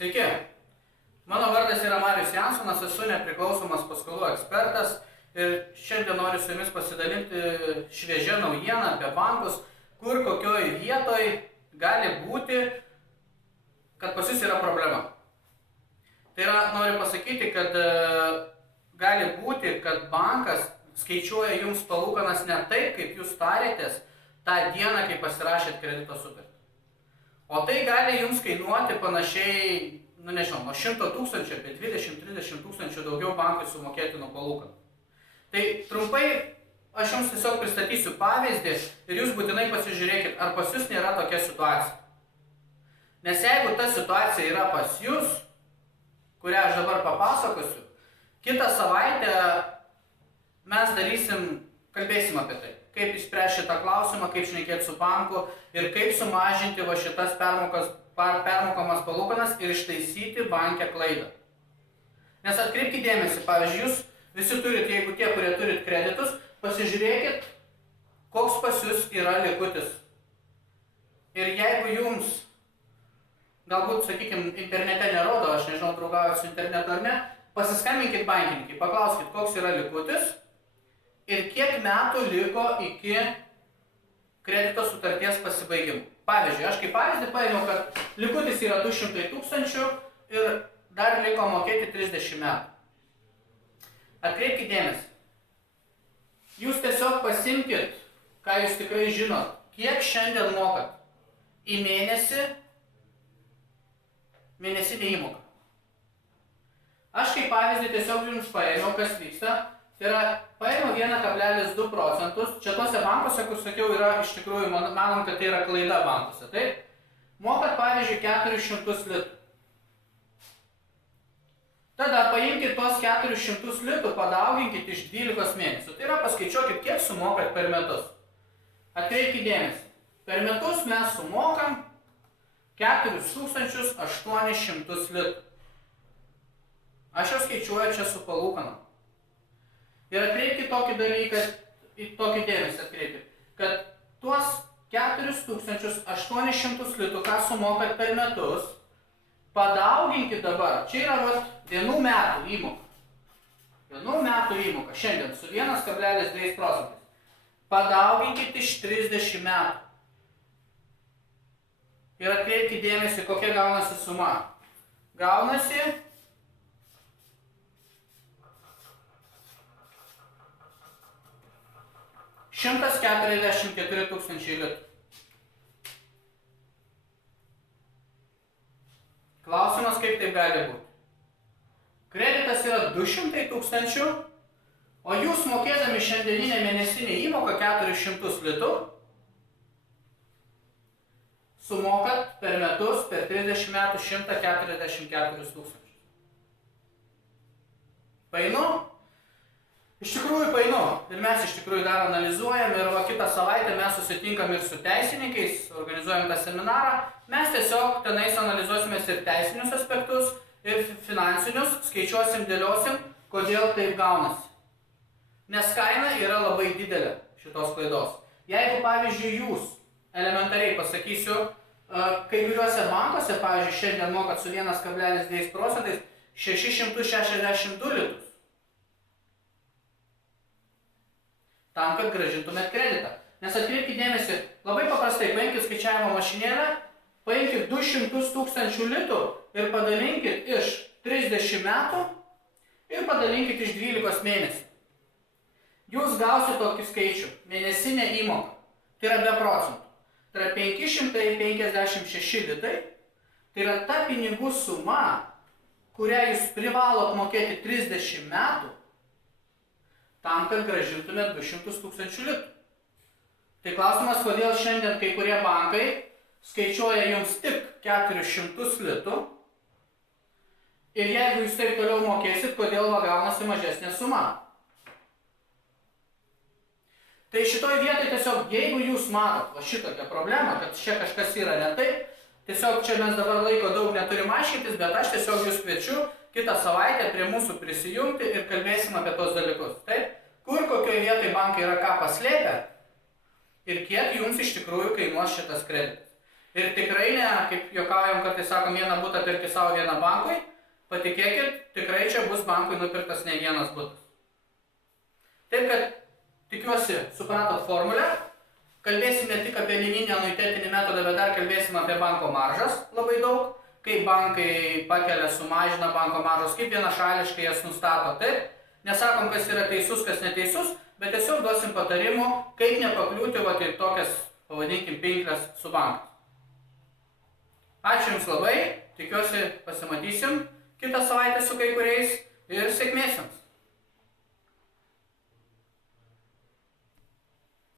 Sveiki, mano vardas yra Marius Jansonas, esu nepriklausomas paskolų ekspertas ir šiandien noriu su jumis pasidalinti šviežią naujieną apie bankus, kur kokioj vietoj gali būti, kad pas jūs yra problema. Tai yra, noriu pasakyti, kad gali būti, kad bankas skaičiuoja jums palūkanas ne taip, kaip jūs tarėtės tą dieną, kai pasirašėt kredito sutartį. O tai gali jums kainuoti panašiai, nežinau, nuo 100 tūkstančių, apie 20-30 tūkstančių daugiau bankui sumokėti nuo palūkanų. Tai trumpai aš jums tiesiog pristatysiu pavyzdį ir jūs būtinai pasižiūrėkit, ar pas jūs nėra tokia situacija. Nes jeigu ta situacija yra pas jūs, kurią aš dabar papasakosiu, kitą savaitę mes kalbėsim apie tai. Kaip išspręsti šitą klausimą, kaip šnekėti su banku ir kaip sumažinti va šitas permokamas palūkanas ir ištaisyti banke klaidą. Nes atkreipkite dėmesį, pavyzdžiui, jūs visi turit, jeigu tie, kurie turit kreditus, pasižiūrėkit, koks pas jūs yra likutis. Ir jeigu jums, galbūt, sakykime, internete nerodo, aš nežinau, draugauju su internetu ar ne, pasiskambinkit bankininkai, paklauskit, koks yra likutis ir kiek metų liko iki kredito sutarties pasibaigimo. Pavyzdžiui, aš kaip pavyzdį paėmiau, kad likutis yra 200 tūkstančių ir dar liko mokėti 30 metų. Atkreipkite dėmesį. Jūs tiesiog pasimkit, ką jūs tikrai žinot, kiek šiandien mokat į mėnesinę įmoką. Aš kaip pavyzdį tiesiog jums paėmiau, kas vyksta. Tai yra, paėmiau 1,2 procentus. Čia tose bankuose, kur sakiau, yra iš tikrųjų, manom, kad tai yra klaida bankuose. Taip? Mokat, pavyzdžiui, 400 litų. Tada paimkite tos 400 litų, padauginkit iš 12 mėnesių. Tai yra, paskaičiuokit, kiek sumokat per metus. Atkreipkite dėmesį. Per metus mes sumokam 4800 litų. Aš jau skaičiuoju čia su palūkanom. Ir atkreipkite tokį dalyką, tokį dėmesį atkreipkite, kad tuos 4800 litų, ką sumokat per metus, padauginkit dabar. Čia yra vienų metų įmoka. Vienų metų įmoka šiandien su 1,2 procentais. Padauginkit iš 30 metų. Ir atkreipkite dėmesį, kokia gaunasi suma. Gaunasi 144 tūkstančiai litų. Klausimas, kaip taip gali būti. Kreditas yra 200 tūkstančių, o jūs mokėdami šiandieninę mėnesinę įmoką 400 litų, sumokat per metus, per 30 metų 144 tūkstančius. Painu? Iš tikrųjų painu. Ir mes iš tikrųjų dar analizuojam ir kitą savaitę mes susitinkam ir su teisininkais, organizuojam tą seminarą. Mes tiesiog tenais analizuosime ir teisinius aspektus, ir finansinius, skaičiuosim, dėliosim, kodėl taip gaunasi. Nes kaina yra labai didelė šitos klaidos. Jeigu, pavyzdžiui, jūs, elementariai pasakysiu, kai kuriuose bankuose, pavyzdžiui, šiandien mokat su 1,2 procentais 662 litus. Tam, kad grąžintumėt kreditą. Nes atkreipkite dėmesį, labai paprastai, paimkite skaičiavimo mašinėlę, paimkite 200 tūkstančių litų ir padalinkit iš 30 metų ir padalinkit iš 12 mėnesių. Jūs gausit tokį skaičių, mėnesinę įmoką, tai yra be procentų. Tai yra 556 litai, tai yra ta pinigų suma, kurią jūs privalot mokėti 30 metų, tam, kad grąžintumėt 200 tūkstančių litų. Tai klausimas, kodėl šiandien kai kurie bankai skaičiuoja jums tik 400 litų ir jeigu jūs taip toliau mokėsit, kodėl gaunasi mažesnė suma. Tai šitoj vietoj tiesiog, jeigu jūs matot šitokią problemą, kad čia kažkas yra ne taip, tiesiog čia mes dabar laiko daug neturim aiškintis, bet aš tiesiog jūs kviečiu kitą savaitę prie mūsų prisijungti ir kalbėsim apie tos dalykus. Taip? Kur kokioje vietoje bankai yra ką paslėpę ir kiek jums iš tikrųjų kainuos šitas kreditas. Ir tikrai ne, kaip juokaujam, kartais sakom, vieną butą pirkti savo, vieną bankui. Patikėkit, tikrai čia bus bankui nupirktas ne vienas butas. Taip kad, tikiuosi, supratot formulę. Kalbėsim ne tik apie lininį anuitetinį metodą, bet dar kalbėsim apie banko maržas labai daug. Kaip bankai pakelia, sumažina banko maržas, kaip vienašališkai jas nustato. Taip, nesakom, kas yra teisus, kas neteisus, bet tiesiog duosim patarimų, kaip nepakliūti į tokias, pavadinkim, pinklės su bankais. Ačiū Jums labai, tikiuosi pasimatysim kitą savaitę su kai kuriais ir sėkmės Jums.